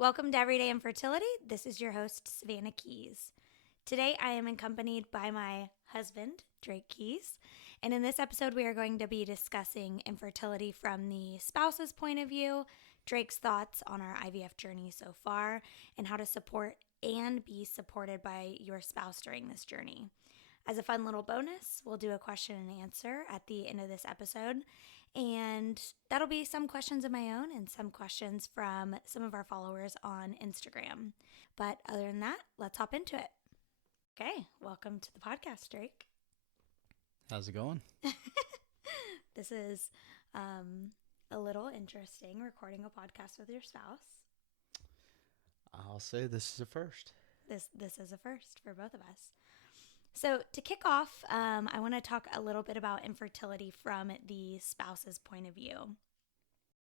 Welcome to Everyday Infertility. This is your host, Savannah Keys. Today I am accompanied by my husband, Drake Keys. And in this episode, we are going to be discussing infertility from the spouse's point of view, Drake's thoughts on our IVF journey so far, and how to support and be supported by your spouse during this journey. As a fun little bonus, we'll do a question and answer at the end of this episode. And that'll be some questions of my own and some questions from some of our followers on Instagram. But other than that, let's hop into it. Okay, welcome to the podcast, Drake. How's it going? This is a little interesting, recording a podcast with your spouse. I'll say this is a first. This is a first for both of us. So to kick off, I want to talk a little bit about infertility from the spouse's point of view.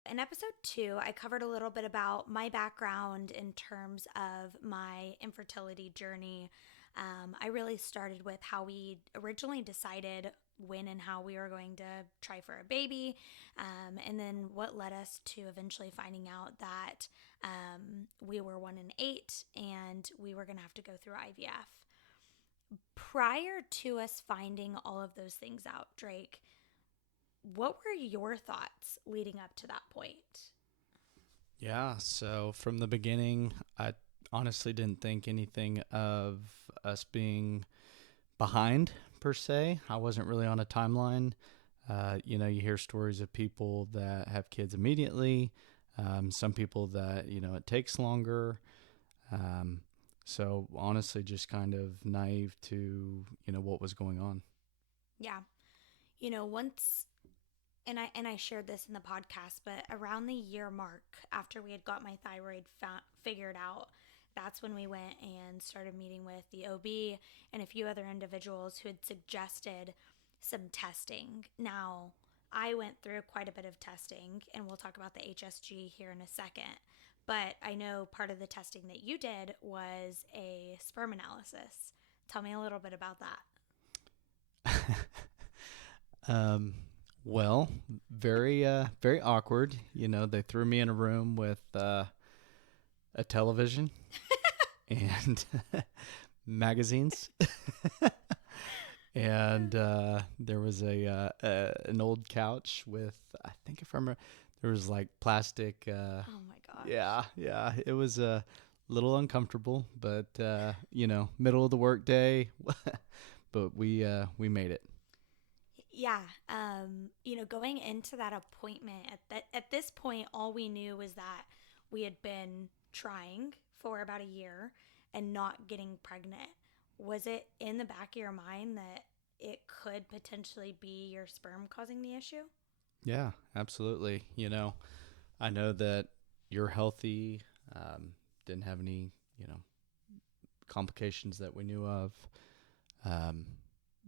In episode 2, I covered a little bit about my background in terms of my infertility journey. I really started with how we originally decided when and how we were going to try for a baby, and then what led us to eventually finding out that we were 1 in 8 and we were going to have to go through IVF. Prior to us finding all of those things out, Drake, what were your thoughts leading up to that point? Yeah, so from the beginning, I honestly didn't think anything of us being behind per se. I wasn't really on a timeline. You hear stories of people that have kids immediately, some people that, it takes longer. So honestly, just kind of naive to, what was going on. Yeah. Once, and I shared this in the podcast, but around the year mark after we had got my thyroid figured out, that's when we went and started meeting with the OB and a few other individuals who had suggested some testing. Now, I went through quite a bit of testing, and we'll talk about the HSG here in a second. But I know part of the testing that you did was a sperm analysis. Tell me a little bit about that. Well, very awkward. They threw me in a room with a television and magazines, and there was an old couch with, I think if I remember, there was like plastic. Oh my gosh. Yeah. It was a little uncomfortable, but middle of the work day, but we made it. Yeah. Going into that appointment at this point, all we knew was that we had been trying for about a year and not getting pregnant. Was it in the back of your mind that it could potentially be your sperm causing the issue? Yeah, absolutely. I know that you're healthy, didn't have any, complications that we knew of.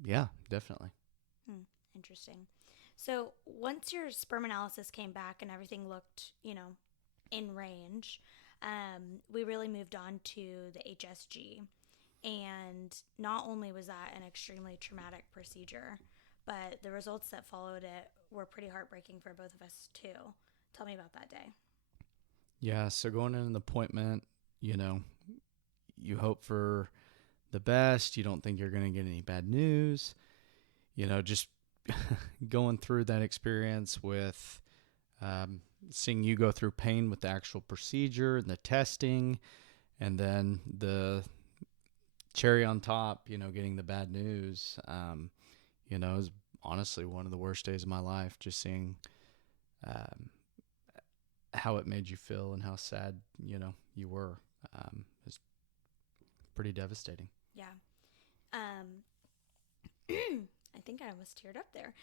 Yeah, definitely. Interesting. So once your sperm analysis came back and everything looked, in range, we really moved on to the HSG. And not only was that an extremely traumatic procedure, but the results that followed it were pretty heartbreaking for both of us too. Tell me about that day. Yeah, so going in an appointment, you hope for the best. You don't think you're going to get any bad news. Just going through that experience with seeing you go through pain with the actual procedure and the testing, and then the cherry on top, getting the bad news, it was honestly one of the worst days of my life, just seeing how it made you feel and how sad, you were. It's pretty devastating. Yeah. I think I almost teared up there.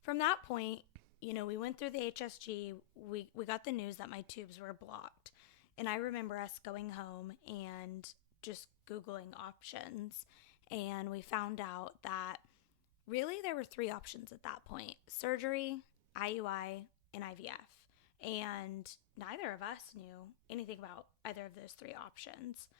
From that point, we went through the HSG. We got the news that my tubes were blocked. And I remember us going home and just Googling options. And we found out that really there were 3 options at that point: surgery, IUI, and IVF. And neither of us knew anything about either of those 3 options.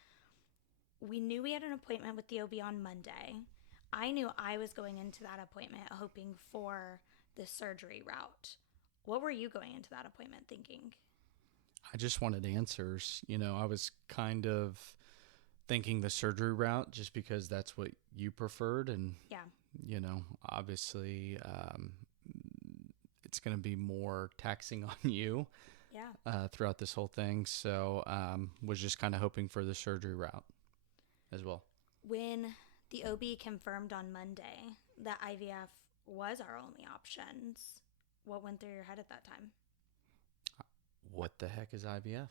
We knew we had an appointment with the OB on Monday. I knew I was going into that appointment hoping for the surgery route. What were you going into that appointment thinking? I just wanted answers. I was kind of thinking the surgery route just because that's what you preferred. And, Yeah. obviously, it's going to be more taxing on you Yeah. throughout this whole thing. So, was just kind of hoping for the surgery route as well. When the OB confirmed on Monday that IVF was our only options, what went through your head at that time? What the heck is IVF?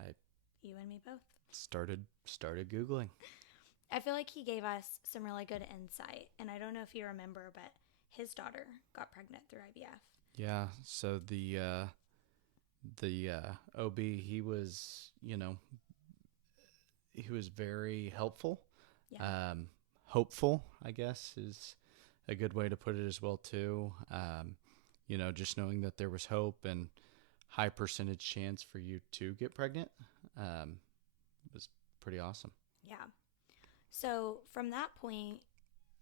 I You and me both. started Googling. I feel like he gave us some really good insight. And I don't know if you remember, but his daughter got pregnant through IVF. Yeah. So the OB, he was very helpful. Yeah. Hopeful, I guess, is a good way to put it as well too. Just knowing that there was hope and high percentage chance for you to get pregnant was pretty awesome. Yeah. So from that point,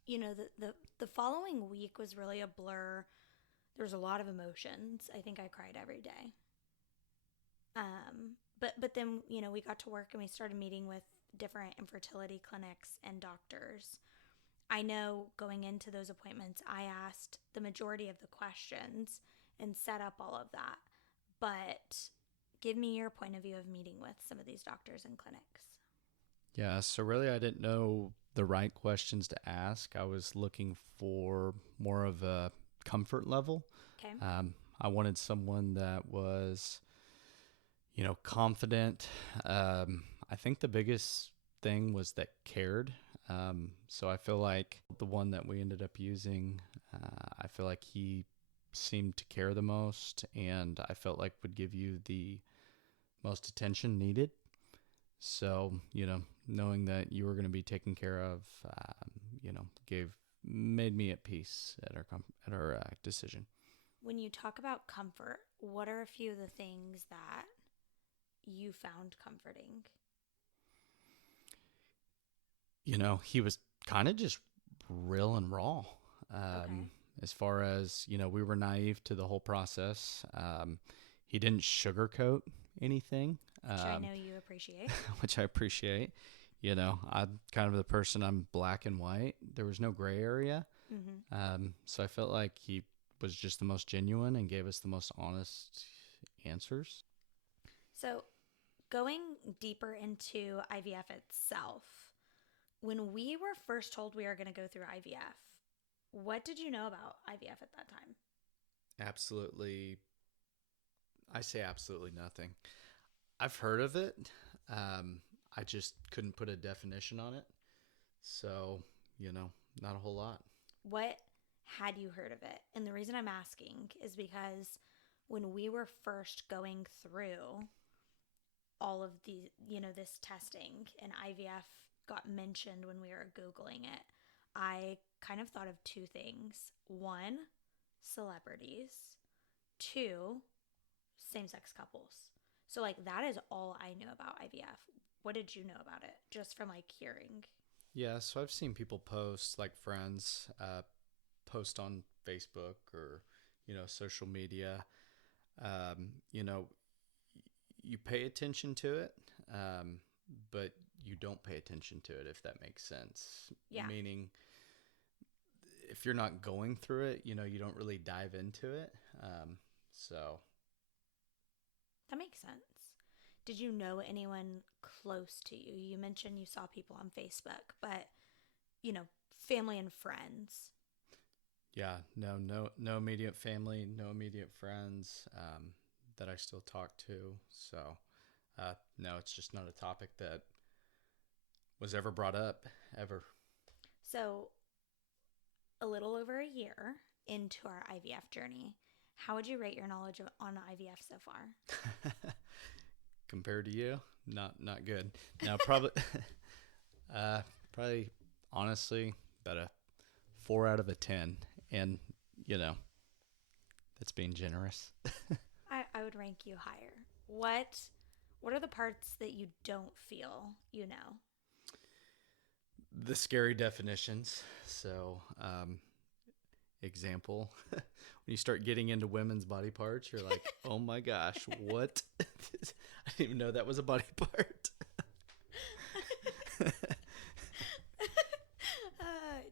the following week was really a blur. There was a lot of emotions. I think I cried every day. But then we got to work and we started meeting with different infertility clinics and doctors. I know going into those appointments, I asked the majority of the questions and set up all of that. But give me your point of view of meeting with some of these doctors and clinics. Yeah, so really I didn't know the right questions to ask. I was looking for more of a comfort level. Okay. I wanted someone that was, confident. I think the biggest thing was that cared. So I feel like the one that we ended up using, I feel like he seemed to care the most, and I felt like would give you the most attention needed. So, knowing that you were going to be taken care of, made me at peace at our decision. When you talk about comfort, what are a few of the things that you found comforting? He was kind of just real and raw. Okay. As far as, we were naive to the whole process. He didn't sugarcoat anything. Which I know you appreciate. Which I appreciate. I'm kind of the person, I'm black and white. There was no gray area. Mm-hmm. So I felt like he was just the most genuine and gave us the most honest answers. So, going deeper into IVF itself, when we were first told we were going to go through IVF, what did you know about IVF at that time? Absolutely. I say absolutely nothing. I've heard of it. I just couldn't put a definition on it. So, not a whole lot. What had you heard of it? And the reason I'm asking is because when we were first going through all of this testing and IVF got mentioned when we were Googling it, I kind of thought of two things. One, celebrities. Two, same sex couples. So, that is all I knew about IVF. What did you know about it just from hearing? Yeah, so I've seen people post, like friends, post on Facebook or, social media. You know, you pay attention to it, but you don't pay attention to it, if that makes sense. Yeah. Meaning, if you're not going through it, you don't really dive into it. So That makes sense. Did you know anyone close to you? You mentioned you saw people on Facebook, but, family and friends. yeah, no immediate family, no immediate friends that I still talk to. So no, it's just not a topic that was ever brought up ever. So, a little over a year into our IVF journey, how would you rate your knowledge on IVF so far? Compared to you, not good. Now probably probably honestly about a 4 out of a 10, and that's being generous. I would rank you higher. What are the parts that you don't feel you know? The scary definitions. So example. When you start getting into women's body parts, you're like, oh my gosh, what? I didn't even know that was a body part.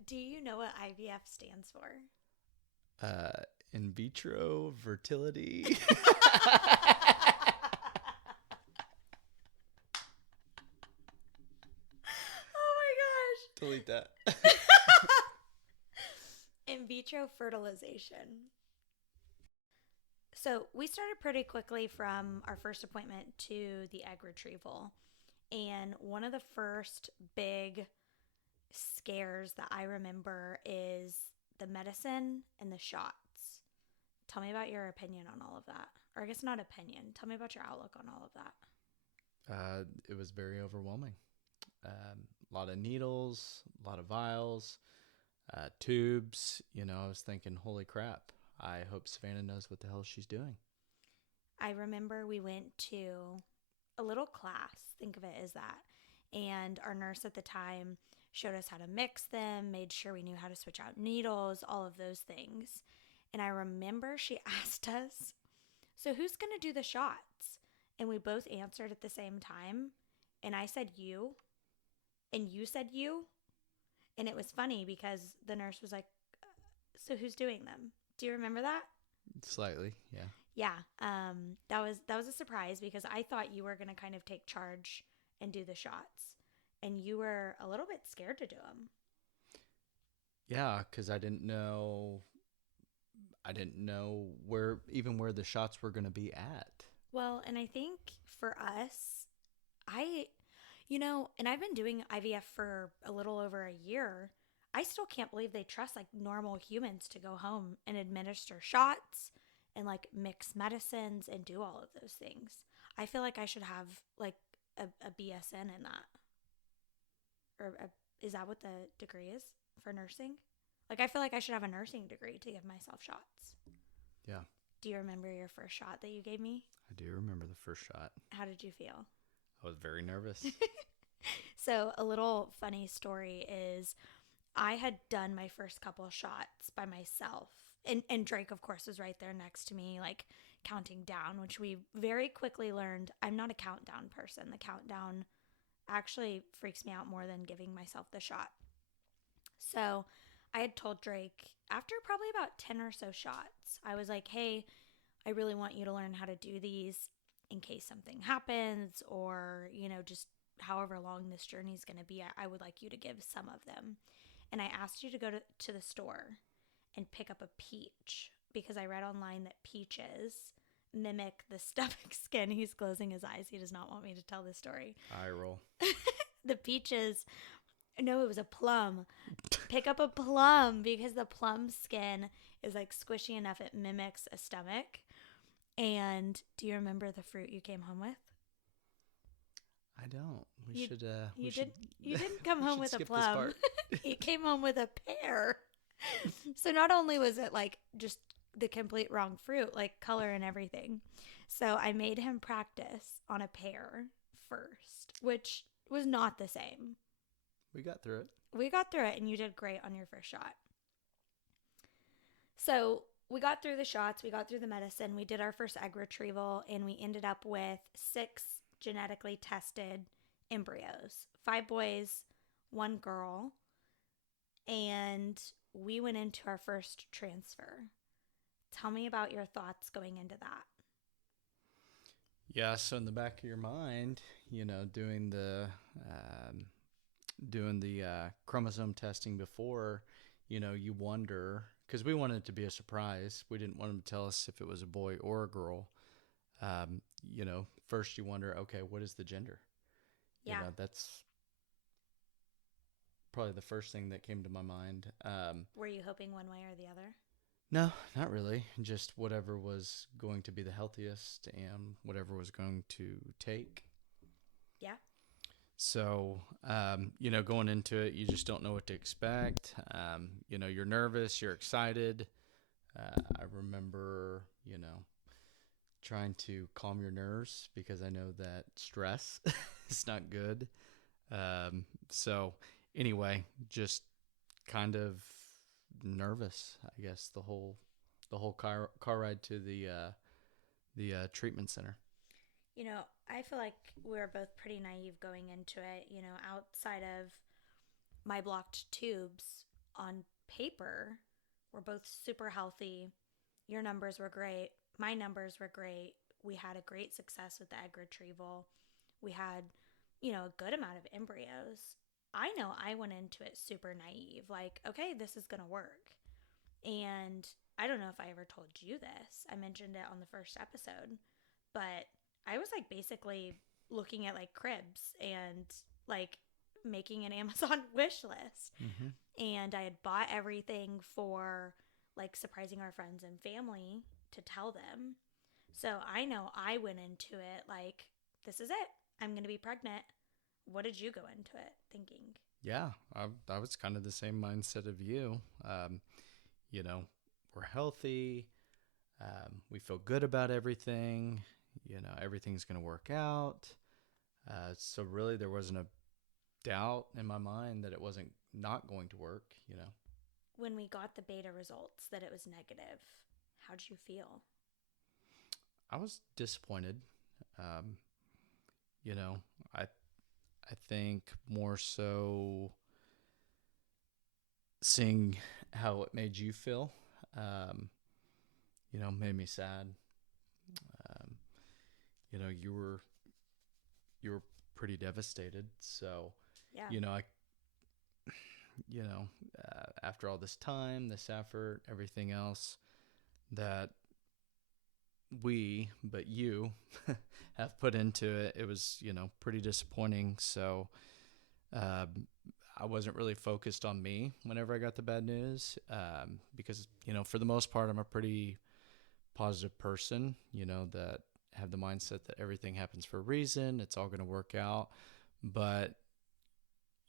Do you know what IVF stands for? In vitro fertility. Oh my Delete that. gosh. In vitro fertilization. So we started pretty quickly from our first appointment to the egg retrieval. And one of the first big scares that I remember is the medicine and the shots. Tell me about your opinion on all of that. Or I guess not opinion. Tell me about your outlook on all of that. It was very overwhelming. A lot of needles, a lot of vials, tubes. I was thinking, holy crap, I hope Savannah knows what the hell she's doing. I remember we went to a little class, think of it as that. And our nurse at the time showed us how to mix them, made sure we knew how to switch out needles, all of those things. And I remember she asked us, so who's going to do the shots? And we both answered at the same time. And I said you, and you said you. And it was funny because the nurse was like, so who's doing them? Do you remember that? Slightly, yeah. Yeah, that was a surprise because I thought you were going to kind of take charge and do the shots. And you were a little bit scared to do them. Yeah, because I didn't know where the shots were going to be at. Well, and I think for us, and I've been doing IVF for a little over a year. I still can't believe they trust like normal humans to go home and administer shots and like mix medicines and do all of those things. I feel like I should have like a BSN in that. Is that what the degree is for nursing? Like I feel like I should have a nursing degree to give myself shots. Yeah. Do you remember your first shot that you gave me? I do remember the first shot. How did you feel? I was very nervous. So a little funny story is I had done my first couple of shots by myself. And Drake, of course, was right there next to me, like counting down, which we very quickly learned I'm not a countdown person. The countdown actually freaks me out more than giving myself the shot. So I had told Drake after probably about 10 or so shots, I was like, hey, I really want you to learn how to do these in case something happens or, just however long this journey is going to be. I would like you to give some of them. And I asked you to go to the store and pick up a peach because I read online that peaches mimic the stomach skin. He's closing his eyes. He does not want me to tell this story. Eye roll. The peaches, no, it was a plum. Pick up a plum because the plum skin is like squishy enough. It mimics a stomach. And do you remember the fruit you came home with? I don't. You You didn't come home with a plum. You came home with a pear. So not only was it like just the complete wrong fruit, like color and everything. So I made him practice on a pear first, which was not the same. We got through it, and you did great on your first shot. So we got through the shots, we got through the medicine, we did our first egg retrieval, and we ended up with 6 genetically tested embryos, 5 boys, 1 girl, and we went into our first transfer. Tell me about your thoughts going into that. Yeah, so in the back of your mind, doing the chromosome testing before, you wonder, because we wanted it to be a surprise. We didn't want them to tell us if it was a boy or a girl. First you wonder, okay, what is the gender? Yeah. That's probably the first thing that came to my mind. Were you hoping one way or the other? No, not really. Just whatever was going to be the healthiest and whatever was going to take. Yeah. So, going into it, you just don't know what to expect. You're nervous, you're excited. I remember, trying to calm your nerves because I know that stress is not good. So anyway, just kind of nervous, I guess, the whole car ride to the treatment center. I feel like we were both pretty naive going into it. Outside of my blocked tubes on paper, we're both super healthy. Your numbers were great. My numbers were great. We had a great success with the egg retrieval. We had, a good amount of embryos. I know I went into it super naive, like, okay, this is going to work. And I don't know if I ever told you this. I mentioned it on the first episode, but I was like basically looking at like cribs and like making an Amazon wish list. Mm-hmm. And I had bought everything for like surprising our friends and family to tell them. So I know I went into it like, this is it. I'm going to be pregnant. What did you go into it thinking? Yeah, I was kind of the same mindset of you. You know, we're healthy. We feel good about everything. Everything's going to work out. So really, there wasn't a doubt in my mind that it wasn't not going to work. When we got the beta results that it was negative, how did you feel? I was disappointed. Um, you know, I think more so seeing how it made you feel, made me sad. Um, you were pretty devastated. So, Yeah. you know, I, after all this time, this effort, everything else that but you have put into it, it was, pretty disappointing. So, I wasn't really focused on me whenever I got the bad news, because, for the most part, I'm a pretty positive person, that have the mindset that everything happens for a reason. It's all going to work out. But,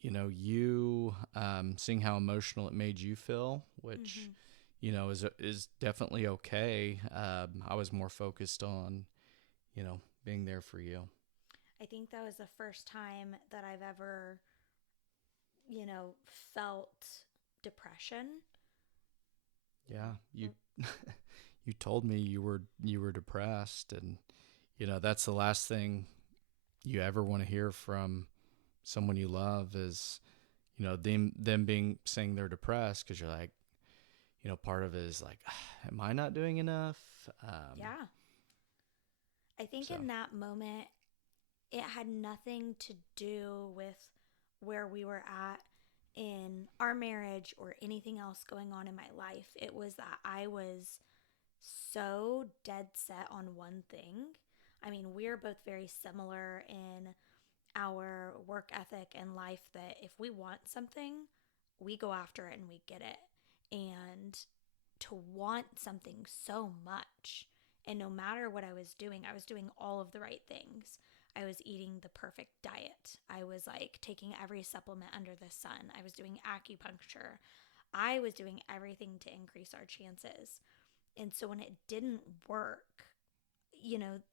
you seeing how emotional it made you feel, which, Mm-hmm. is definitely okay. I was more focused on, being there for you. I think that was the first time that I've ever, felt depression. Yeah, you told me you were depressed, and that's the last thing you ever want to hear from someone you love is them being saying they're depressed, because you're like, part of it is like, am I not doing enough? um Yeah. I think so in that moment, it had nothing to do with where we were at in our marriage or anything else going on in my life. It was that I was so dead set on one thing. I mean, we're both very similar in our work ethic and life that if we want something, we go after it and we get it. And to want something so much, and no matter what I was doing all of the right things. I was eating the perfect diet. I was like taking every supplement under the sun. I was doing acupuncture. I was doing everything to increase our chances. And so when it didn't work,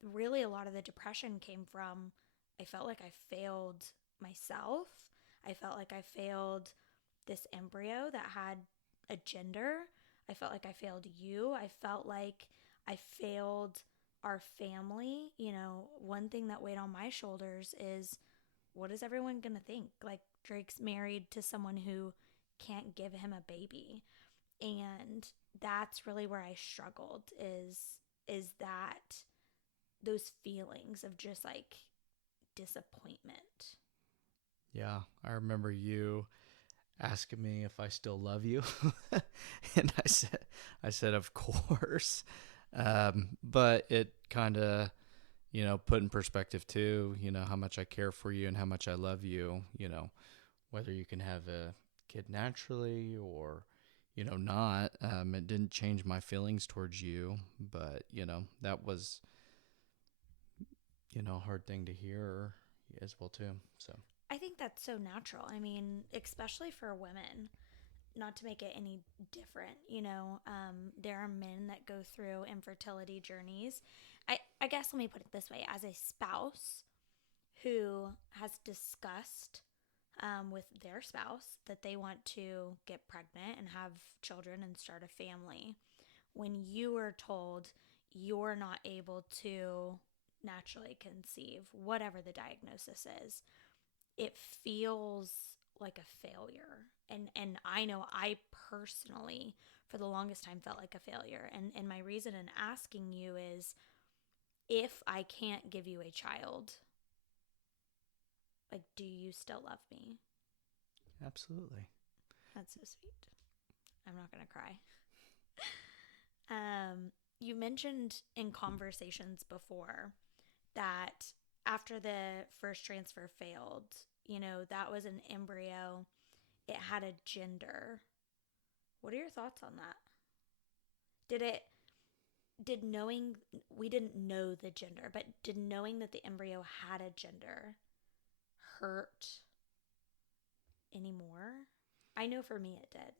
really a lot of the depression came from I felt like I failed myself. I felt like I failed this embryo that had a gender. I felt like I failed you. I felt like I failed our family. One thing that weighed on my shoulders is what is everyone going to think? Like, Drake's married to someone who can't give him a baby. And that's really where I struggled is that those feelings of just like disappointment. yeah, I remember you asking me if I still love you, and I said of course. But it kind of, put in perspective too, how much I care for you and how much I love you. Whether you can have a kid naturally or not. It didn't change my feelings towards you, but that was a hard thing to hear as well too. So I think that's so natural. I mean, especially for women, not to make it any different. There are men that go through infertility journeys. I guess let me put it this way: as a spouse who has discussed with their spouse that they want to get pregnant and have children and start a family. When you are told you're not able to naturally conceive, whatever the diagnosis is, it feels like a failure. And I know I personally for the longest time felt like a failure. And my reason in asking you is, if I can't give you a child, like, do you still love me? Absolutely. That's so sweet. I'm not going to cry. You mentioned in conversations before that after the first transfer failed, that was an embryo. It had a gender. What are your thoughts on that? Did knowing, we didn't know the gender, but did knowing that the embryo had a gender hurt anymore? I know for me it did.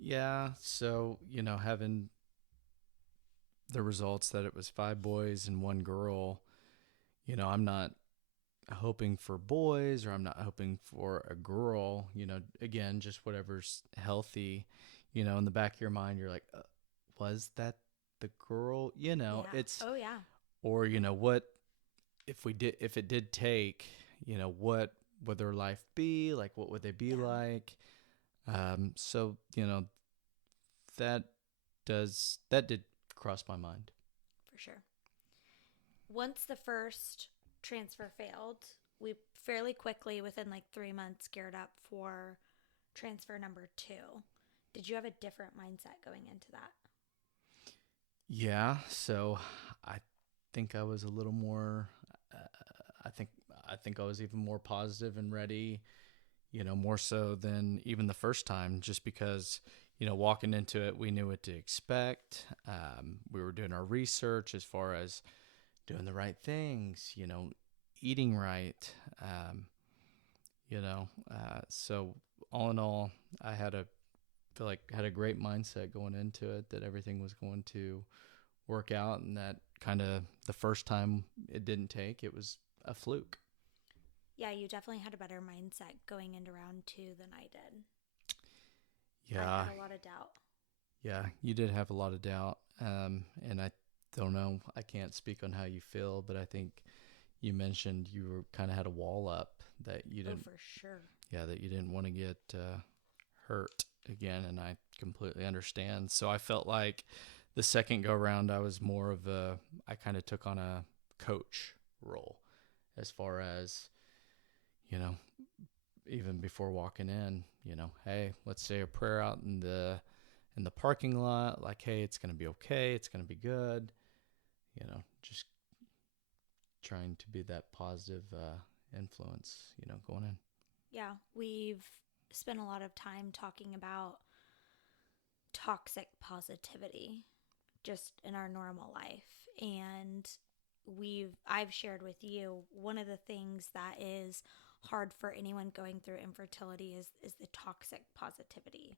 Yeah. So, having the results that it was 5 boys and 1 girl, I'm not hoping for boys or I'm not hoping for a girl, again, just whatever's healthy, in the back of your mind, you're like, was that the girl? Yeah. It's, Oh, yeah. or, what if it did take, what would their life be? Like, what would they be like? So, that did cross my mind. For sure. Once the first transfer failed, we fairly quickly, within like 3 months, geared up for transfer number 2. Did you have a different mindset going into that? Yeah. So I think I was a little more, I think I was even more positive and ready, more so than even the first time, just because, walking into it, we knew what to expect. We were doing our research as far as doing the right things, eating right, so all in all, feel like had a great mindset going into it, that everything was going to work out, and that kind of the first time it didn't take, it was a fluke. Yeah, you definitely had a better mindset going into round 2 than I did. Yeah. I had a lot of doubt. Yeah, you did have a lot of doubt. And I don't know, I can't speak on how you feel, but I think you mentioned you were kind of had a wall up that you didn't. Oh, for sure. Yeah, that you didn't want to get hurt again, and I completely understand. So I felt like the second go round, I kind of took on a coach role, as far as, you know, even before walking in, hey, let's say a prayer out in the parking lot, like, hey, it's going to be okay, it's going to be good, just trying to be that positive influence, going in. Yeah, we've spent a lot of time talking about toxic positivity just in our normal life. And I've shared with you, one of the things that is hard for anyone going through infertility is the toxic positivity.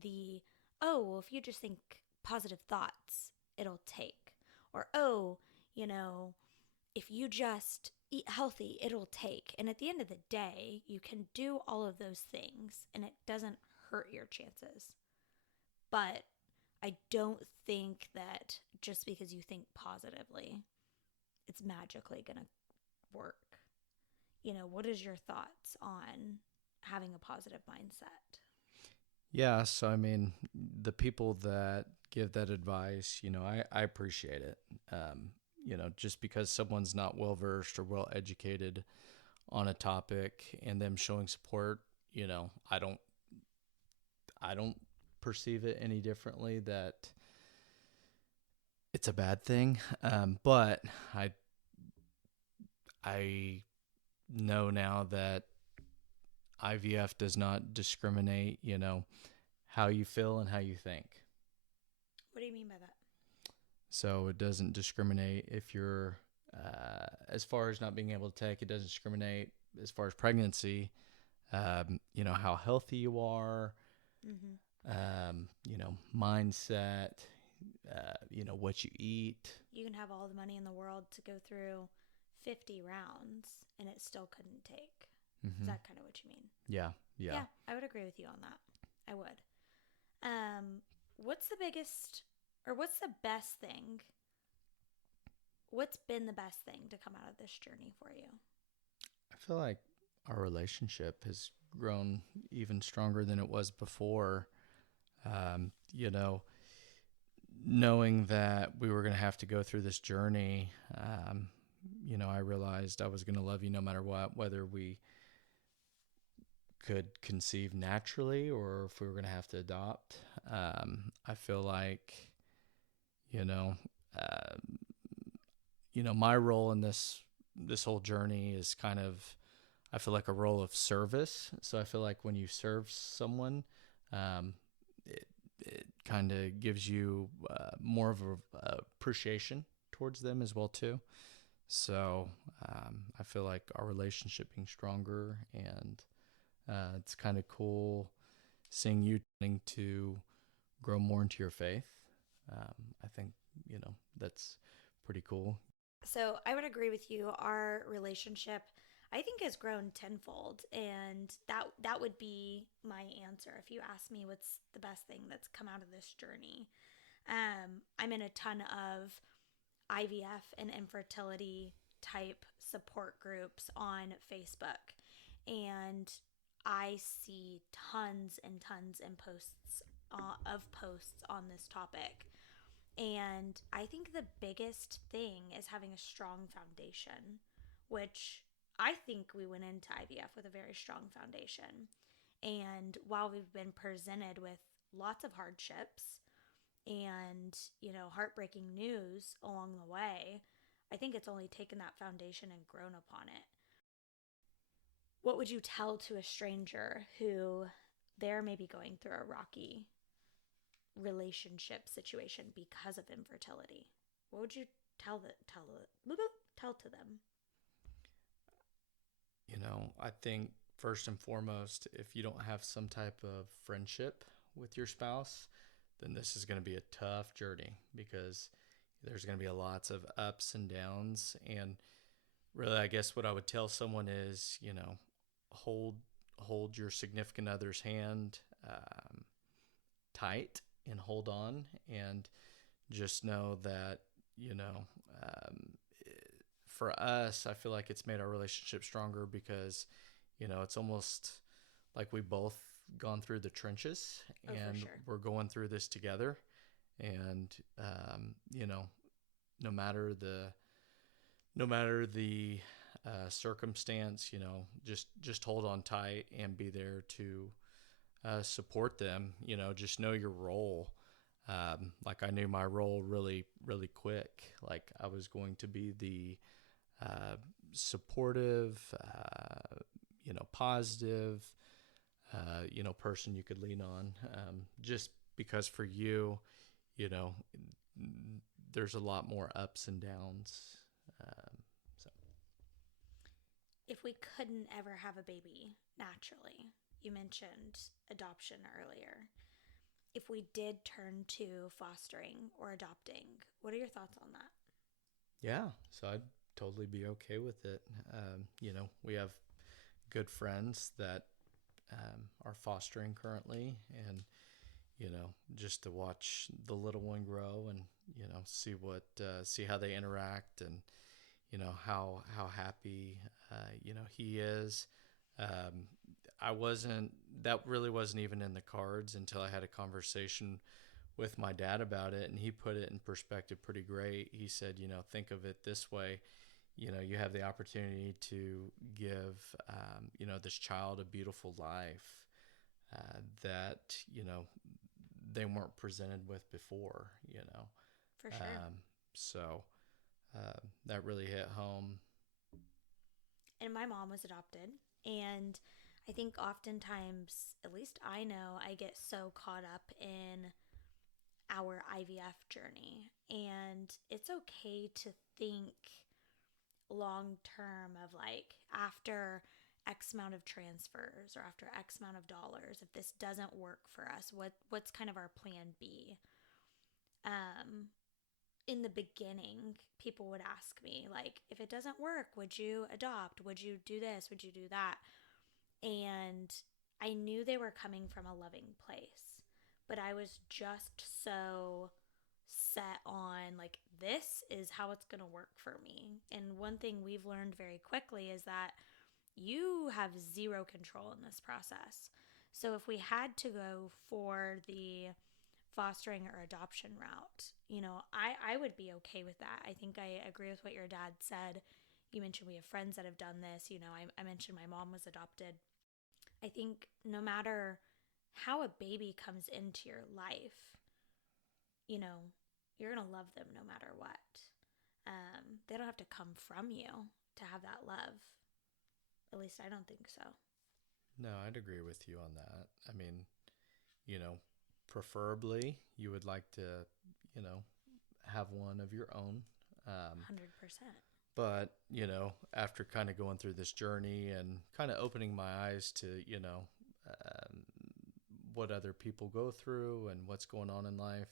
The, oh, well, if you just think positive thoughts, it'll take. Or, oh, you know, if you just eat healthy, it'll take. And at the end of the day, you can do all of those things and it doesn't hurt your chances. But I don't think that just because you think positively, it's magically going to work. What is your thoughts on having a positive mindset? Yeah, so I mean, the people that give that advice, I appreciate it. Just because someone's not well versed or well educated on a topic, and them showing support, I don't perceive it any differently, that it's a bad thing. But I know now that IVF does not discriminate, how you feel and how you think. What do you mean by that? So it doesn't discriminate if you're, as far as not being able to take, it doesn't discriminate as far as pregnancy, how healthy you are, mindset, what you eat. You can have all the money in the world to go through 50 rounds and it still couldn't take. Is Mm-hmm. that kind of what you mean? Yeah. Yeah. Yeah, I would agree with you on that. I would. What's the biggest, or what's the best thing? What's been the best thing to come out of this journey for you? I feel like our relationship has grown even stronger than it was before. You know, knowing that we were going to have to go through this journey, I realized I was going to love you no matter what, whether we could conceive naturally or if we were going to have to adopt. I feel like, you know, uh, my role in this whole journey is kind of, I feel like, a role of service. So I feel like when you serve someone, um, it kind of gives you more of a appreciation towards them as well too. So I feel like our relationship being stronger, and it's kind of cool seeing you trying to grow more into your faith. I think that's pretty cool. So I would agree with you. Our relationship, I think, has grown tenfold, and that would be my answer if you ask me what's the best thing that's come out of this journey. I'm in a ton of IVF and infertility type support groups on Facebook, and I see tons and tons and posts of posts on this topic. And I think the biggest thing is having a strong foundation, which I think we went into IVF with a very strong foundation. And while we've been presented with lots of hardships and, heartbreaking news along the way, I think it's only taken that foundation and grown upon it. What would you tell to a stranger who they're maybe going through a rocky relationship situation because of infertility? What would you tell to them? I think first and foremost, if you don't have some type of friendship with your spouse, then this is going to be a tough journey because there's going to be lots of ups and downs. And really, I guess what I would tell someone is, hold hold your significant other's hand tight and hold on, and just know that you know um, for us, I feel like it's made our relationship stronger because it's almost like we both gone through the trenches Oh, for and sure. we're going through this together. And no matter the circumstance, just hold on tight and be there to support them. Just know your role. Like I knew my role really, really quick. Like I was going to be the uh, supportive, positive, person you could lean on. Just because for you, you know, there's a lot more ups and downs. So If we couldn't ever have a baby naturally, you mentioned adoption earlier. If we did turn to fostering or adopting, what are your thoughts on that? yeah, so I'd totally be okay with it. We have good friends that are fostering currently, and just to watch the little one grow and see how they interact, and how happy he is. Um, I wasn't that really wasn't even in the cards until I had a conversation with my dad about it, and he put it in perspective pretty great. He said, think of it this way. You have the opportunity to give this child a beautiful life that they weren't presented with before. For sure. um, so that really hit home. And my mom was adopted. And I think oftentimes, at least I know, I get so caught up in our IVF journey. And it's okay to think long term of like after X amount of transfers or after X amount of dollars, if this doesn't work for us, what's kind of our plan B? Um, in the beginning, people would ask me, like, if it doesn't work, would you adopt? Would you do this? Would you do that? And I knew they were coming from a loving place, but I was just so set on like, this is how it's going to work for me. And one thing we've learned very quickly is that you have zero control in this process. So if we had to go for the fostering or adoption route, I would be okay with that. I think I agree with what your dad said. You mentioned we have friends that have done this. I mentioned my mom was adopted. I think no matter how a baby comes into your life, you're going to love them no matter what. They don't have to come from you to have that love. At least I don't think so. No, I'd agree with you on that. I mean, you know, preferably you would like to, you know, have one of your own. 100%. But, after kind of going through this journey and kind of opening my eyes to, um, what other people go through and what's going on in life,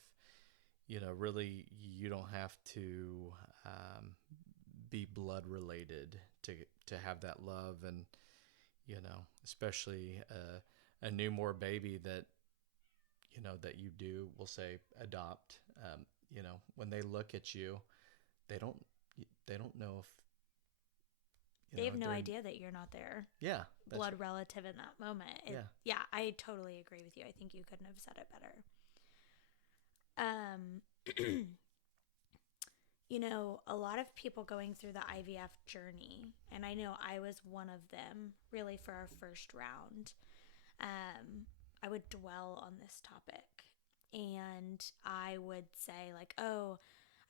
really you don't have to be blood related to have that love. And, especially a newborn baby that, that you do, we'll say, adopt, when they look at you, they don't know if they have no idea that you're not their blood relative in that moment. Yeah, I totally agree with you. I think you couldn't have said it better. A lot of people going through the IVF journey, and I know I was one of them, really, for our first round. I would dwell on this topic, and I would say, like, oh,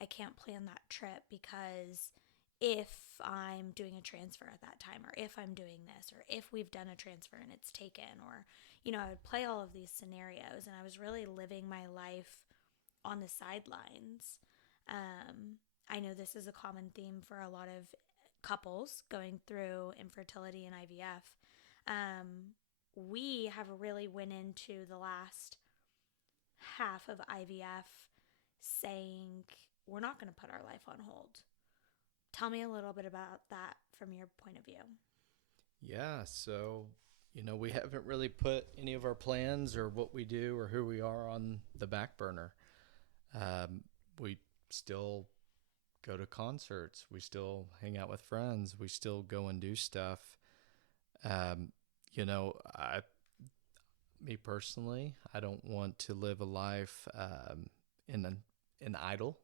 I can't plan that trip because if I'm doing a transfer at that time, or if I'm doing this, or if we've done a transfer and it's taken, or, I would play all of these scenarios, and I was really living my life on the sidelines. I know this is a common theme for a lot of couples going through infertility and IVF. We have really went into the last half of IVF saying we're not going to put our life on hold. Tell me a little bit about that from your point of view. Yeah, so, we haven't really put any of our plans or what we do or who we are on the back burner. We still go to concerts. We still hang out with friends. We still go and do stuff. Me personally, I don't want to live a life in idle.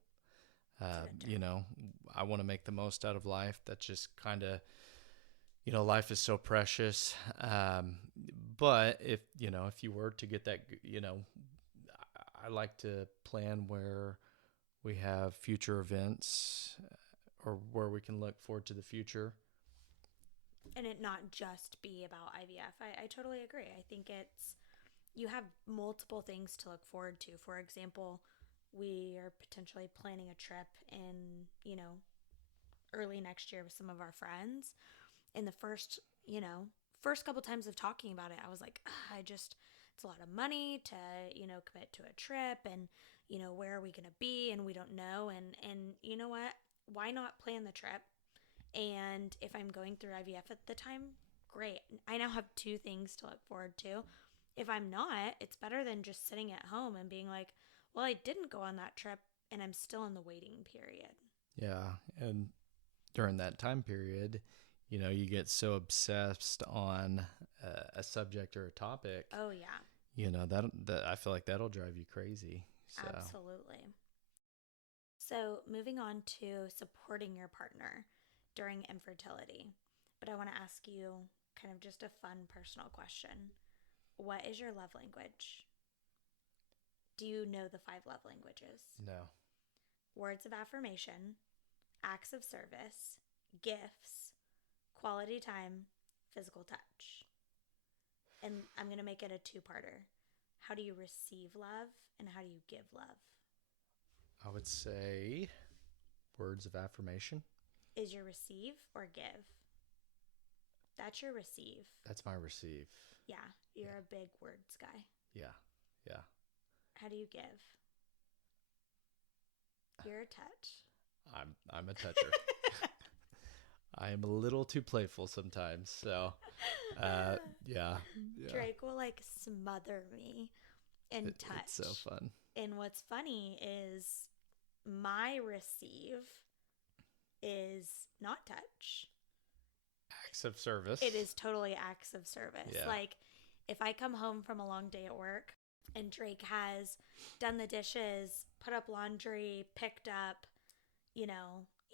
I want to make the most out of life. That's just kind of, life is so precious. But if you were to get that, I like to plan where we have future events or where we can look forward to the future. And it not just be about IVF. I totally agree. I think you have multiple things to look forward to. For example, we are potentially planning a trip in, early next year with some of our friends. In the first couple times of talking about it, I was like, it's a lot of money to, commit to a trip, and, where are we going to be? And we don't know. And you know what? Why not plan the trip? And if I'm going through IVF at the time, great. I now have two things to look forward to. If I'm not, it's better than just sitting at home and being like, well, I didn't go on that trip and I'm still in the waiting period. Yeah. And during that time period, you get so obsessed on a subject or a topic. Oh, yeah. That I feel like that'll drive you crazy. So. Absolutely. So moving on to supporting your partner during infertility. But I want to ask you kind of just a fun personal question. What is your love language? Do you know the 5 love languages? No. Words of affirmation, acts of service, gifts, quality time, physical touch. And I'm going to make it a 2-parter. How do you receive love and how do you give love? I would say words of affirmation. Is your receive or give? That's your receive. That's my receive. Yeah, you're a big words guy. Yeah. How do you give? You're a touch. I'm a toucher. I am a little too playful sometimes. So, uh, yeah, yeah, Drake will like smother me and it's so touch. fun. And what's funny is my receive is not touch. Acts of service. It is totally acts of service. Yeah. Like if I come home from a long day at work and Drake has done the dishes, put up laundry, picked up,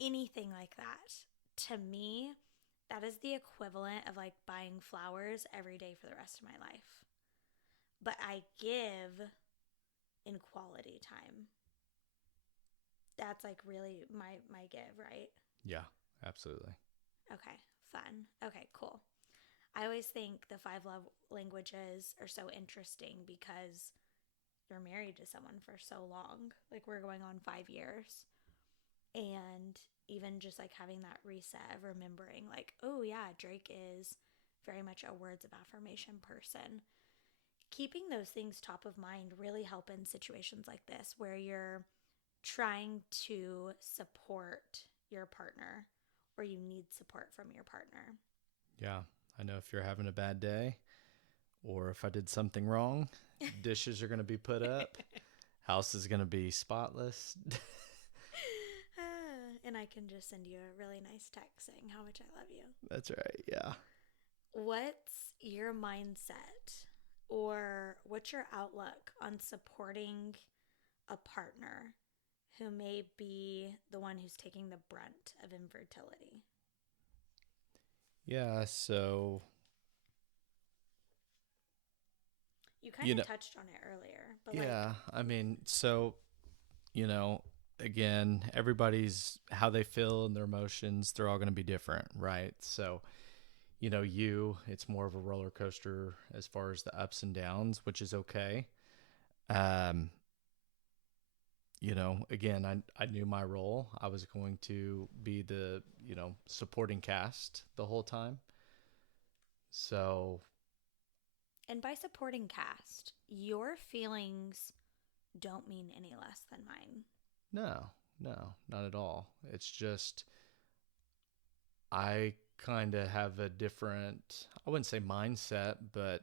anything like that, to me, that is the equivalent of like buying flowers every day for the rest of my life. But I give in quality time. That's like really my give, right? Yeah, absolutely. Okay, fun. Okay, cool. I always think the five love languages are so interesting because you're married to someone for so long. Like we're going on 5 years. And even just like having that reset of remembering, like, oh, yeah, Drake is very much a words of affirmation person. Keeping those things top of mind really help in situations like this where you're trying to support your partner or you need support from your partner. Yeah, I know if you're having a bad day or if I did something wrong, dishes are going to be put up, house is going to be spotless. And I can just send you a really nice text saying how much I love you. That's right. Yeah. What's your mindset or what's your outlook on supporting a partner who may be the one who's taking the brunt of infertility? Yeah. So, You kind you of know, touched on it earlier, but yeah. I mean, so, you know, again, everybody's how they feel and their emotions, they're all going to be different, right? So, it's more of a roller coaster as far as the ups and downs, which is okay. Um, again, I knew my role. I was going to be the, supporting cast the whole time. So, and by supporting cast, your feelings don't mean any less than mine. no, no, not at all. It's just, I kind of have a different, I wouldn't say mindset, but,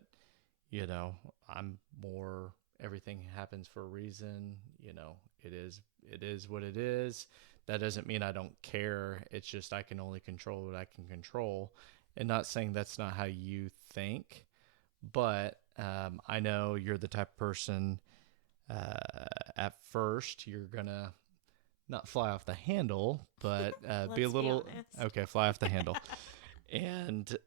you know, I'm more, everything happens for a reason. It is what it is. That doesn't mean I don't care. It's just I can only control what I can control. And not saying that's not how you think, but I know you're the type of person, at first, you're going to not fly off the handle, but be a Let's be little, honest. okay, fly off the handle. And,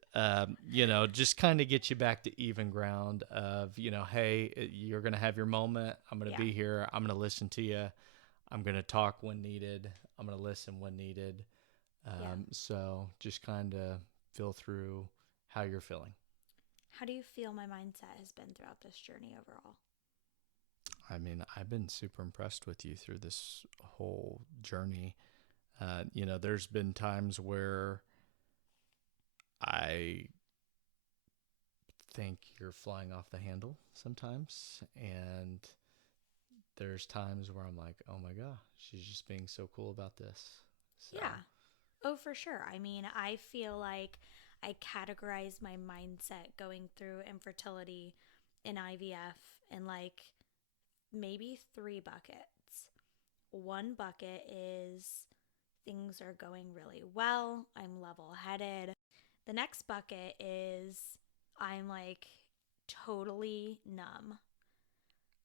just kind of get you back to even ground of, hey, you're going to have your moment. I'm going to Yeah. be here. I'm going to listen to you. I'm going to talk when needed. I'm going to listen when needed. Yeah. So just kind of feel through how you're feeling. How do you feel my mindset has been throughout this journey overall? I mean, I've been super impressed with you through this whole journey. There's been times where I think you're flying off the handle sometimes. And there's times where I'm like, oh my gosh, she's just being so cool about this. So, Yeah. Oh, for sure. I mean, I feel like I categorize my mindset going through infertility in IVF in like maybe three buckets. One bucket is things are going really well, I'm level headed. The next bucket is I'm like totally numb.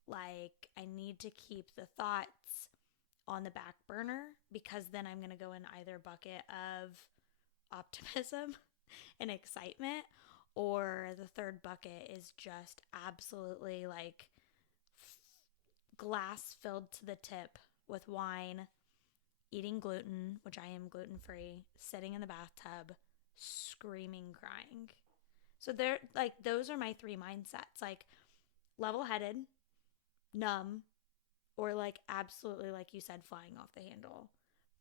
Like, I need to keep the thoughts on the back burner because then I'm going to go in either bucket of optimism and excitement, or the third bucket is just absolutely like glass filled to the tip with wine, eating gluten, which I am gluten free, sitting in the bathtub, screaming, crying. So they're like, those are my three mindsets, like level headed, numb, or like absolutely, like you said, flying off the handle.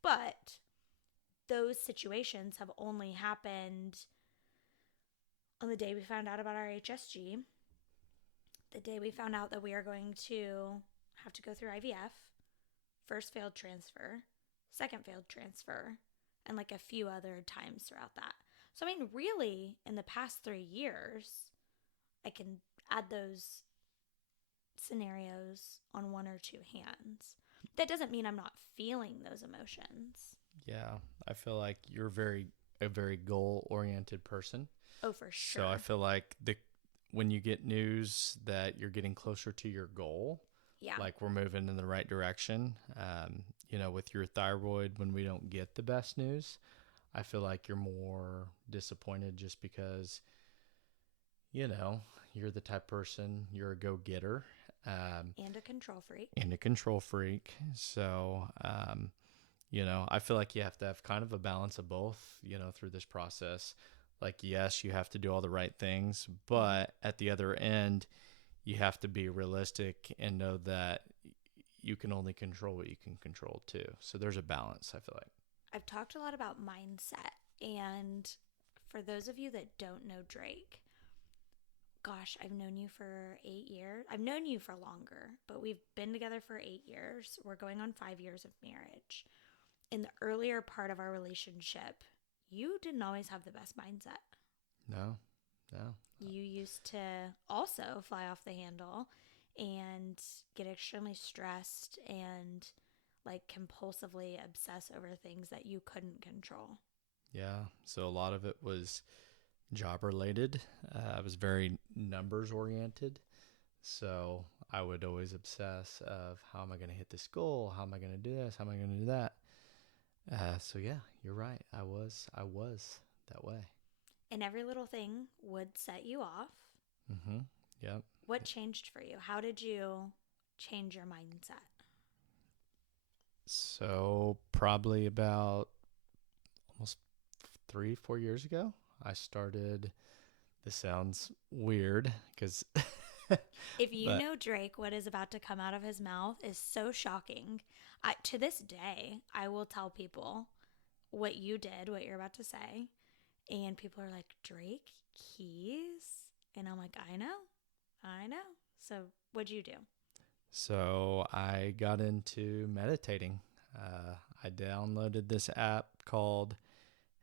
But those situations have only happened on the day we found out about our HSG, the day we found out that we are going to have to go through IVF, first failed transfer, second failed transfer, and like a few other times throughout that. So, I mean, really, in the past 3 years, I can add those scenarios on one or two hands. That doesn't mean I'm not feeling those emotions. Yeah, I feel like you're a very goal-oriented person. Oh, for So I sure. feel like the when you get news that you're getting closer to your goal, Yeah. like we're moving in the right direction. With your thyroid, when we don't get the best news, I feel like you're more disappointed just because, you know, you're the type of person, you're a go-getter, And a control freak. and a control freak. So, I feel like you have to have kind of a balance of both, through this process. Like, yes, you have to do all the right things, but at the other end, you have to be realistic and know that you can only control what you can control too. So there's a balance, I feel like. I've talked a lot about mindset. And for those of you that don't know Drake, gosh, I've known you for 8 years. I've known you for longer, but we've been together for 8 years. We're going on 5 years of marriage. In the earlier part of our relationship, you didn't always have the best mindset. No, no. You used to also fly off the handle and get extremely stressed and like compulsively obsess over things that you couldn't control. Yeah. So a lot of it was job related. I was very numbers oriented. So I would always obsess of how am I going to hit this goal? How am I going to do this? How am I going to do that? So yeah, you're right. I was that way. And every little thing would set you off. Mm-hmm. Yep. What changed for you? How did you change your mindset? So probably about almost 3-4 years ago, I started. This sounds weird because, If you but know Drake, what is about to come out of his mouth is so shocking. To this day, I will tell people what you did, what you're about to say. And people are like, Drake, keys? And I'm like, I know. So what'd you do? so I got into meditating. I downloaded this app called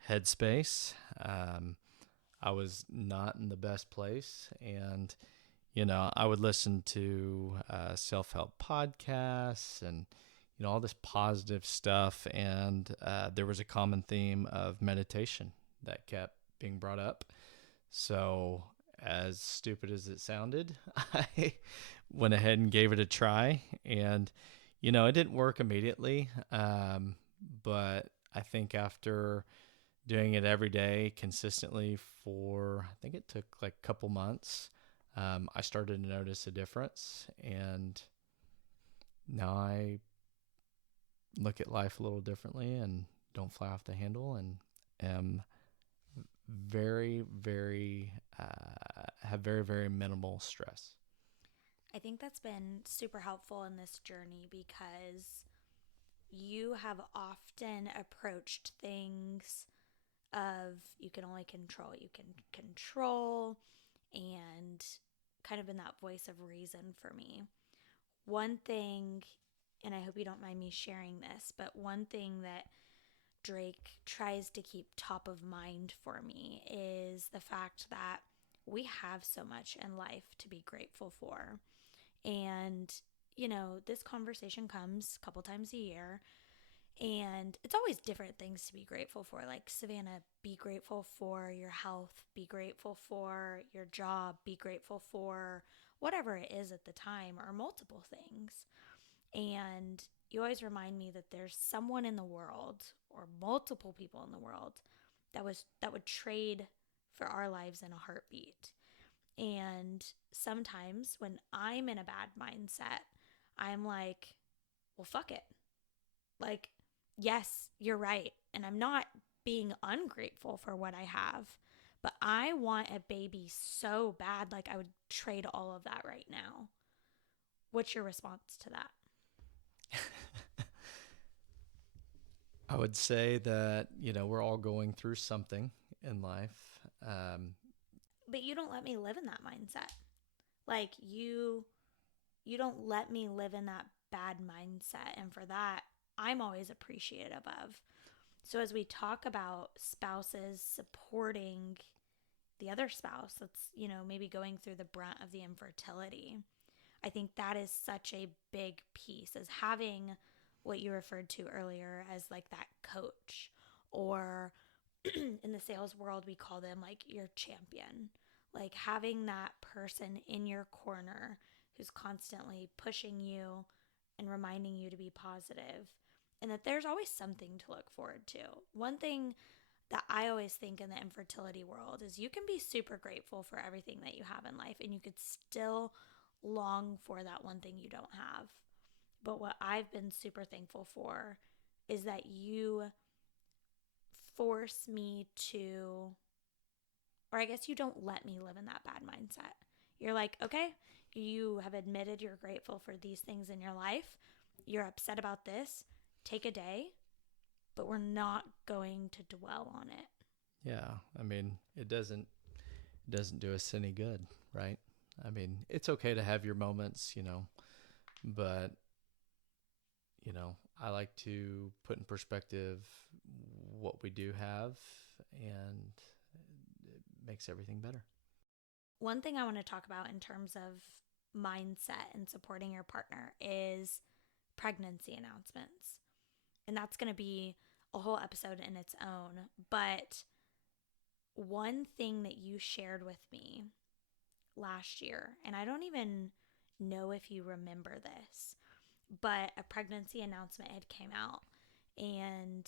Headspace. I was not in the best place, and I would listen to self-help podcasts and all this positive stuff, and there was a common theme of meditation that kept being brought up. So, as stupid as it sounded, I went ahead and gave it a try, and it didn't work immediately, but I think after doing it every day consistently for, I think it took like a couple months, I started to notice a difference, and now I look at life a little differently and don't fly off the handle, and am very, very, have very, very minimal stress. I think that's been super helpful in this journey because you have often approached things of you can only control what you can control and kind of been that voice of reason for me. One thing, and I hope you don't mind me sharing this, but one thing that Drake tries to keep top of mind for me is the fact that we have so much in life to be grateful for. And, this conversation comes a couple times a year, and it's always different things to be grateful for. Like, Savannah, be grateful for your health, be grateful for your job, be grateful for whatever it is at the time, or multiple things. And you always remind me that there's someone in the world or multiple people in the world that would trade for our lives in a heartbeat. And sometimes when I'm in a bad mindset, I'm like, well, fuck it. Like, yes, you're right. And I'm not being ungrateful for what I have, but I want a baby so bad. Like, I would trade all of that right now. What's your response to that? I would say that, we're all going through something in life. But you don't let me live in that mindset. Like, you don't let me live in that bad mindset, and for that I'm always appreciative of. So as we talk about spouses supporting the other spouse that's, maybe going through the brunt of the infertility, I think that is such a big piece, as having what you referred to earlier as like that coach, or in the sales world, we call them like your champion. Like having that person in your corner who's constantly pushing you and reminding you to be positive, and that there's always something to look forward to. One thing that I always think in the infertility world is you can be super grateful for everything that you have in life, and you could still long for that one thing you don't have. But what I've been super thankful for is that you force me to, or I guess you don't let me live in that bad mindset. You're like, okay, you have admitted you're grateful for these things in your life. You're upset about this. Take a day, but we're not going to dwell on it. Yeah, I mean, it doesn't do us any good, right? I mean, it's okay to have your moments, but I like to put in perspective what we do have, and it makes everything better. One thing I want to talk about in terms of mindset and supporting your partner is pregnancy announcements. And that's going to be a whole episode in its own. But one thing that you shared with me last year, and I don't even know if you remember this, but a pregnancy announcement had came out. And,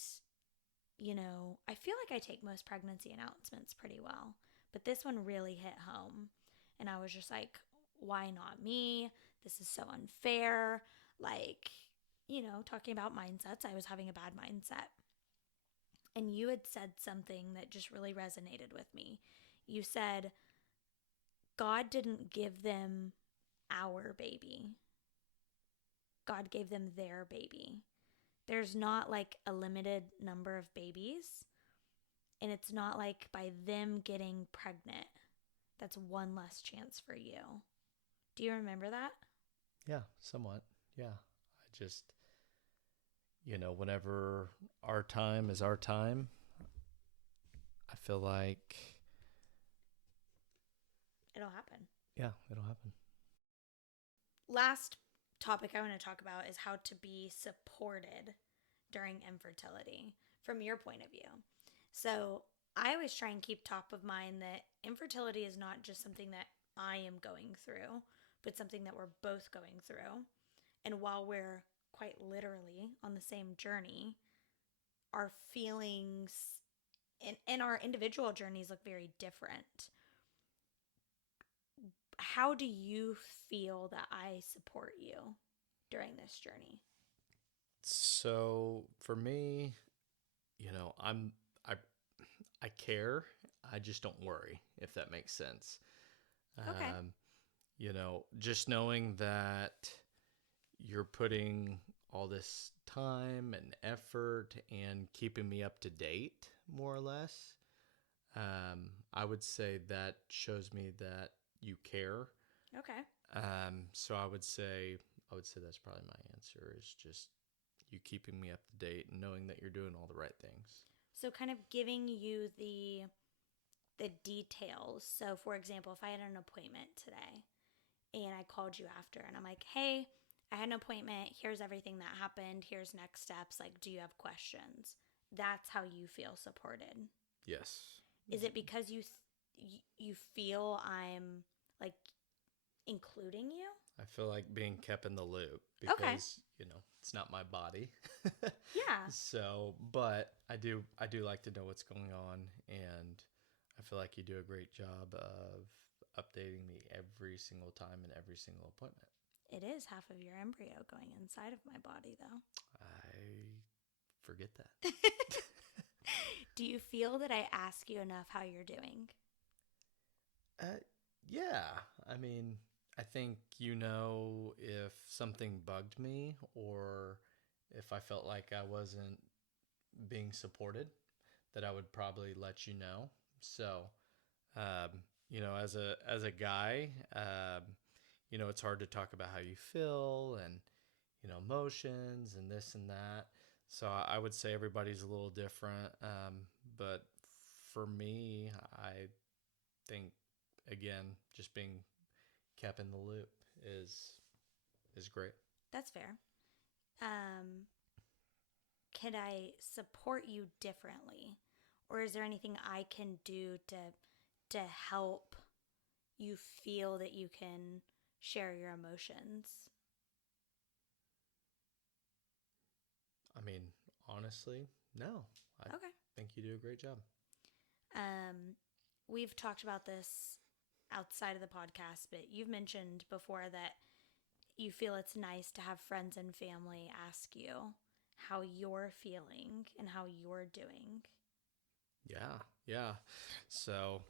I feel like I take most pregnancy announcements pretty well, but this one really hit home. And I was just like, why not me? This is so unfair. Like, talking about mindsets, I was having a bad mindset. And you had said something that just really resonated with me. You said, God didn't give them our baby, God gave them their baby. There's not like a limited number of babies. And it's not like by them getting pregnant, that's one less chance for you. Do you remember that? Yeah, somewhat. Yeah. I just, whenever our time is our time, I feel like It'll happen. Yeah, it'll happen. Last topic I want to talk about is how to be supported during infertility from your point of view. So I always try and keep top of mind that infertility is not just something that I am going through, but something that we're both going through. And while we're quite literally on the same journey, our feelings and our individual journeys look very different. How do you feel that I support you during this journey? So for me, I'm I I care. I just don't worry, if that makes sense. Okay. Just knowing that you're putting all this time and effort and keeping me up to date, more or less. I would say that shows me that you care. Okay. So I would say that's probably my answer, is just you keeping me up to date and knowing that you're doing all the right things. So kind of giving you the details. So for example, if I had an appointment today and I called you after and I'm like, "Hey, I had an appointment. Here's everything that happened. Here's next steps. Like, do you have questions?" That's how you feel supported. Yes. Is it because you feel I'm like including you? I feel like being kept in the loop Okay. because, it's not my body. Yeah. So, but I do like to know what's going on, and I feel like you do a great job of updating me every single time in every single appointment. It is half of your embryo going inside of my body, though. I forget that. Do you feel that I ask you enough how you're doing? Yeah. I mean, I think if something bugged me, or if I felt like I wasn't being supported, that I would probably let you know. So, um, as a guy, it's hard to talk about how you feel and emotions and this and that. So I would say everybody's a little different. But for me, I think again, just being kept in the loop is great. That's fair. Um, can I support you differently? Or is there anything I can do to help you feel that you can share your emotions? I mean, honestly, no. I Okay. think you do a great job. Um, we've talked about this outside of the podcast, but you've mentioned before that you feel it's nice to have friends and family ask you how you're feeling and how you're doing. Yeah, yeah. So,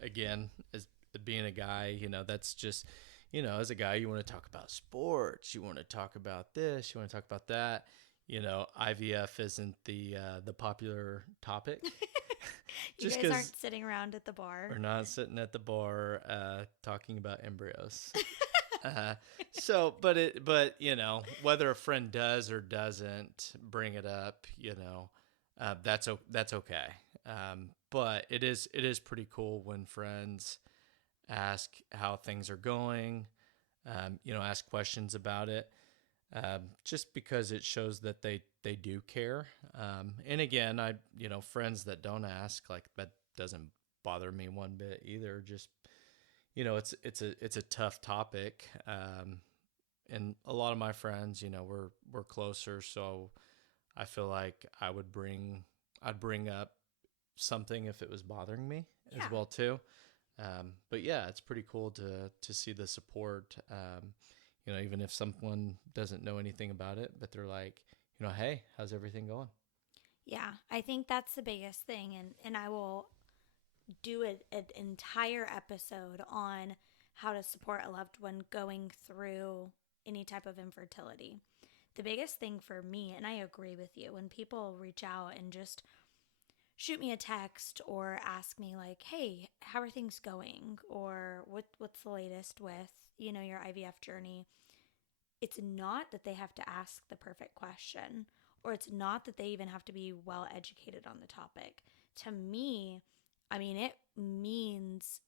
again, as being a guy, that's just, as a guy, you want to talk about sports, you want to talk about this, you want to talk about that. IVF isn't the popular topic, You just guys because aren't sitting around at the bar. we're not sitting at the bar talking about embryos. Uh, but whether a friend does or doesn't bring it up, that's okay. But it is pretty cool when friends ask how things are going, ask questions about it, just because it shows that they do care. And again, friends that don't ask, like, that doesn't bother me one bit either. Just it's a tough topic, and a lot of my friends, we're closer, so I feel like I'd bring up something if it was bothering me as Yeah. well too. But yeah, it's pretty cool to see the support. Even if someone doesn't know anything about it, but they're like, hey, how's everything going? Yeah, I think that's the biggest thing. And I will do an entire episode on how to support a loved one going through any type of infertility. The biggest thing for me, and I agree with you, when people reach out and just shoot me a text or ask me like, "Hey, how are things going?" or what's the latest with, your IVF journey? It's not that they have to ask the perfect question, or it's not that they even have to be well educated on the topic. To me, I mean, it means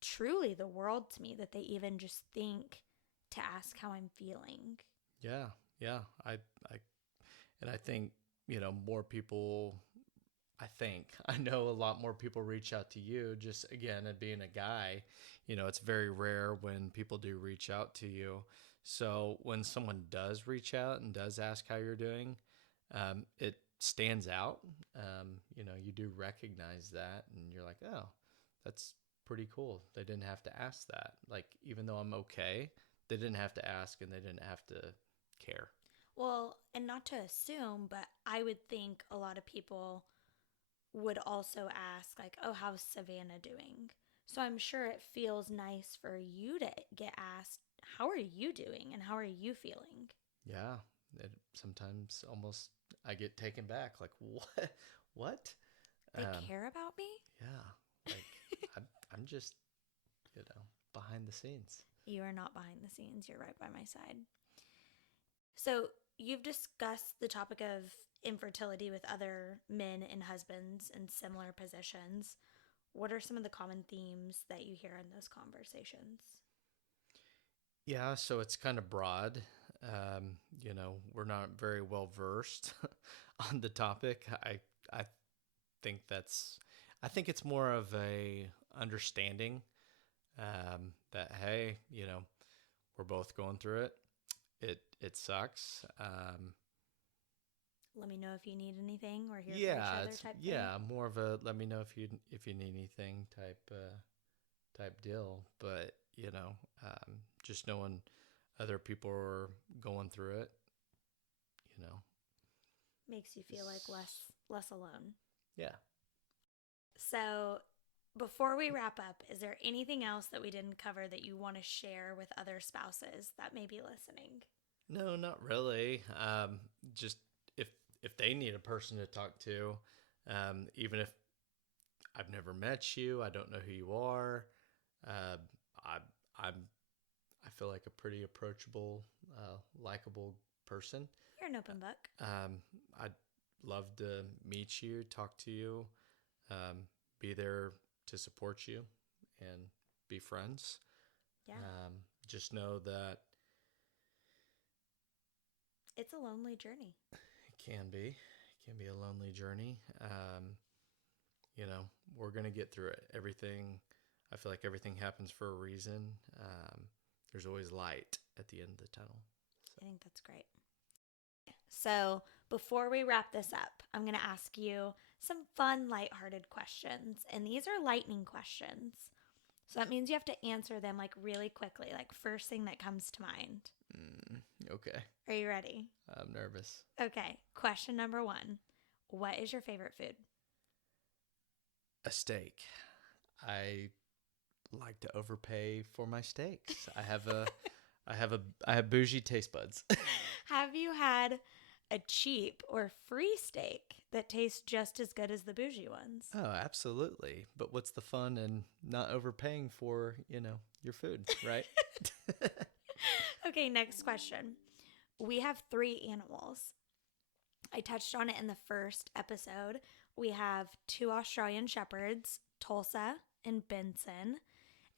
truly the world to me that they even just think to ask how I'm feeling. Yeah, yeah. I and I think more people. I know a lot more people reach out to you. Just again, and being a guy, it's very rare when people do reach out to you. So when someone does reach out and does ask how you're doing, it stands out. You do recognize that, and you're like, oh, that's pretty cool. They didn't have to ask that. Like, even though I'm okay, they didn't have to ask, and they didn't have to care. Well, and not to assume, but I would think a lot of people would also ask, like, oh, how's Savannah doing? So I'm sure it feels nice for you to get asked, how are you doing and how are you feeling? Yeah, sometimes almost I get taken back. Like, what? What? They Um, care about me? yeah, like I'm just behind the scenes. You are not behind the scenes. You're right by my side. So you've discussed the topic of infertility with other men and husbands in similar positions. What are some of the common themes that you hear in those conversations? Yeah, so it's kind of broad. We're not very well versed on the topic. I think that's I think it's more of a understanding, that hey, we're both going through it. It sucks. Let me know if you need anything. We're here for each Yeah, other it's type thing. yeah, more of a let me know if you need anything type deal. But just knowing other people are going through it, you know, Makes you feel like is- less alone. yeah. So, before we wrap up, is there anything else that we didn't cover that you want to share with other spouses that may be listening? No, not really. Just if if they need a person to talk to, even if I've never met you, I don't know who you are. Uh, I I'm I feel like a pretty approachable, likable person. You're an open book. I'd love to meet you, talk to you, be there to support you, and be friends. Yeah. Just know that it's a lonely journey. it can be. It can be a lonely journey. We're going to get through it. I feel like everything happens for a reason. There's always light at the end of the tunnel. So. I think that's great. So before we wrap this up, I'm going to ask you some fun, lighthearted questions. And these are lightning questions. So that means you have to answer them like really quickly, like first thing that comes to mind. Okay. Are you ready? I'm nervous. Okay. Question number 1. What is your favorite food? A steak. I like to overpay for my steaks. I have bougie taste buds. Have you had a cheap or free steak that tastes just as good as the bougie ones? Oh, absolutely. But what's the fun in not overpaying for, your food, right? Okay, next question. We have 3 animals. I touched on it in the first episode. We have 2 Australian Shepherds, Tulsa and Benson.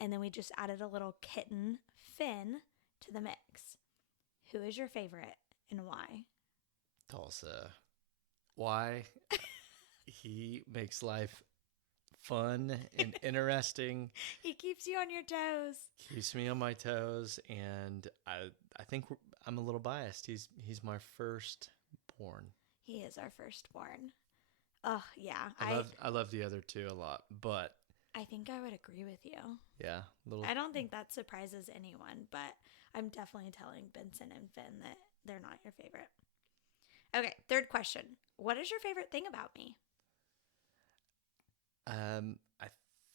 And then we just added a little kitten, Finn, to the mix. Who is your favorite and why? Tulsa. Why? He makes life fun and interesting. He keeps you on your toes. Keeps me on my toes, and I think I'm a little biased. He's my firstborn. He is our firstborn. Oh, yeah. I love the other 2 a lot, but I think I would agree with you. yeah, I don't think that surprises anyone, but I'm definitely telling Benson and Finn that they're not your favorite. Okay, third question. What is your favorite thing about me? I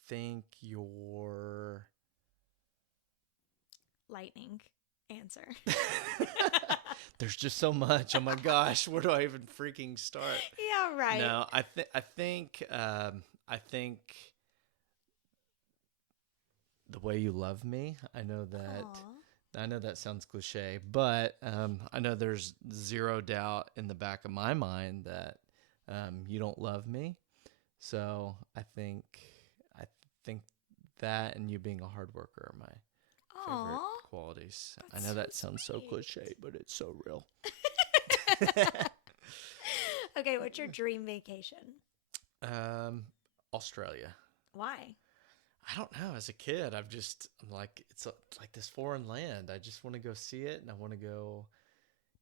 think your lightning answer. There's just so much. Oh my gosh, where do I even freaking start? Yeah, right. No, I think the way you love me. I know that sounds cliche, but I know there's zero doubt in the back of my mind that you don't love me. So I think that and you being a hard worker are my favorite qualities. I know that sounds so cliche, but it's so real. Okay, what's your dream vacation? Australia. Why? I don't know. As a kid, I'm like, it's like this foreign land. I just want to go see it, and I want to go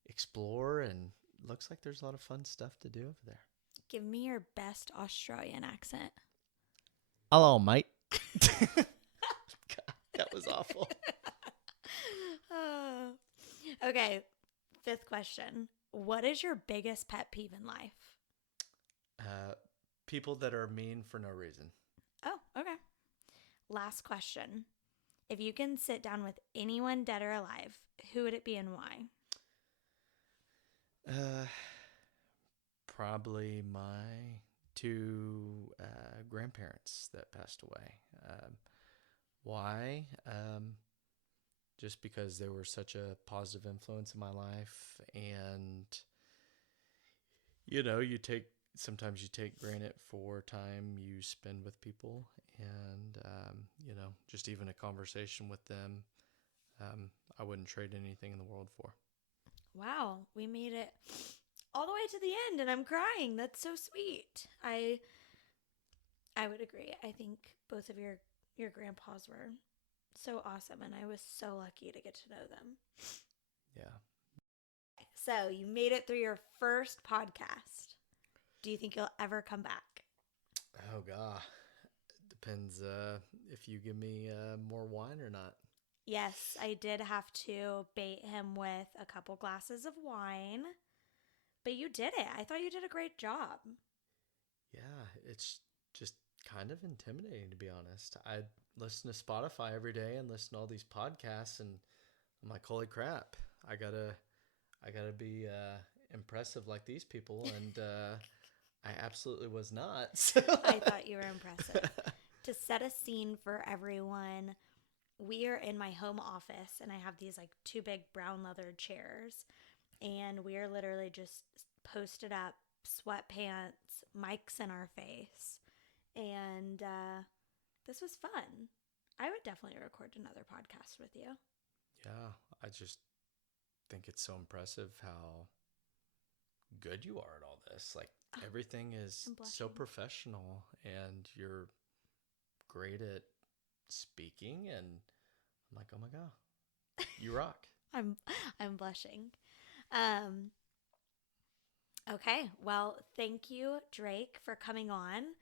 explore, and it looks like there's a lot of fun stuff to do over there. Give me your best Australian accent. Hello, mate. God, that was awful. Okay, 5th question. What is your biggest pet peeve in life? People that are mean for no reason. Oh, okay. Last question. If you can sit down with anyone dead or alive, who would it be and why? Probably my 2 grandparents that passed away. Why? Just because they were such a positive influence in my life, and sometimes you take granted for time you spend with people, and just even a conversation with them, I wouldn't trade anything in the world for. Wow, we made it all the way to the end, and I'm crying. That's so sweet. I would agree. I think both of your grandpas were so awesome, and I was so lucky to get to know them. Yeah. So you made it through your first podcast. Do you think you'll ever come back? Oh, God. Depends if you give me more wine or not. Yes, I did have to bait him with a couple glasses of wine, but you did it. I thought you did a great job. Yeah, it's just kind of intimidating, to be honest. I listen to Spotify every day and listen to all these podcasts, and I'm like, holy crap, I gotta be impressive like these people, and I absolutely was not. So. I thought you were impressive. To set a scene for everyone, we are in my home office, and I have these like 2 big brown leather chairs, and we're literally just posted up, sweatpants, mics in our face. And this was fun. I would definitely record another podcast with you. Yeah, I just think it's so impressive how good you are at all this. Like, everything is so professional, and you're great at speaking, and I'm like, oh my God, you rock. I'm blushing. Okay, well, thank you, Drake, for coming on.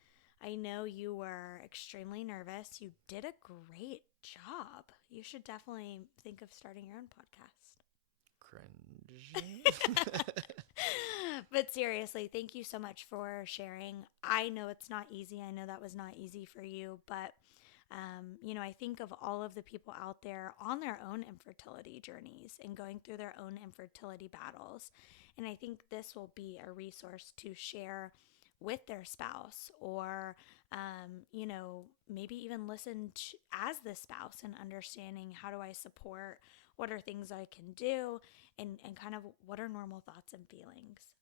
I know you were extremely nervous. You did a great job. You should definitely think of starting your own podcast. Cringe. But seriously, thank you so much for sharing. I know it's not easy. I know that was not easy for you, but I think of all of the people out there on their own infertility journeys and going through their own infertility battles. And I think this will be a resource to share with their spouse, or, maybe even listen to, as the spouse, and understanding, how do I support? What are things I can do? And kind of what are normal thoughts and feelings?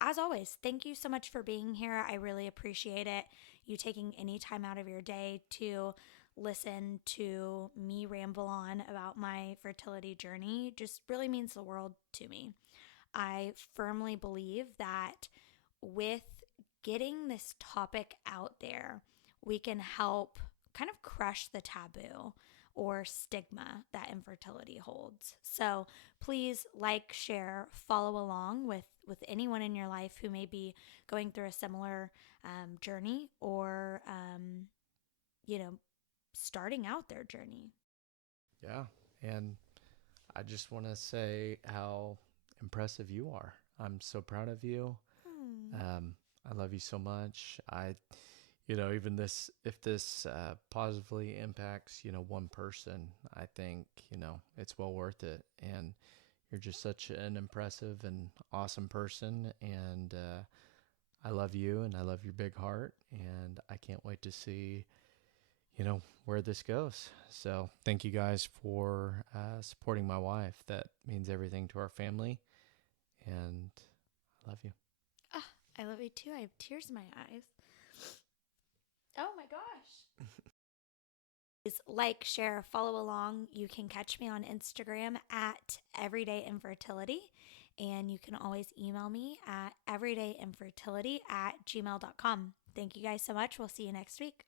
As always, thank you so much for being here. I really appreciate it. You taking any time out of your day to listen to me ramble on about my fertility journey just really means the world to me. I firmly believe that with getting this topic out there, we can help kind of crush the taboo or stigma that infertility holds. So please like, share, follow along with anyone in your life who may be going through a similar journey, or, starting out their journey. Yeah. And I just want to say how impressive you are. I'm so proud of you. I love you so much. Even if this positively impacts, one person, I think, it's well worth it. And you're just such an impressive and awesome person. And I love you, and I love your big heart. And I can't wait to see, where this goes. So thank you guys for supporting my wife. That means everything to our family. And I love you. Oh, I love you too. I have tears in my eyes. Oh my gosh. Please like, share, follow along. You can catch me on Instagram at Everyday Infertility, and you can always email me at everydayinfertility@gmail.com. Thank you guys so much. We'll see you next week.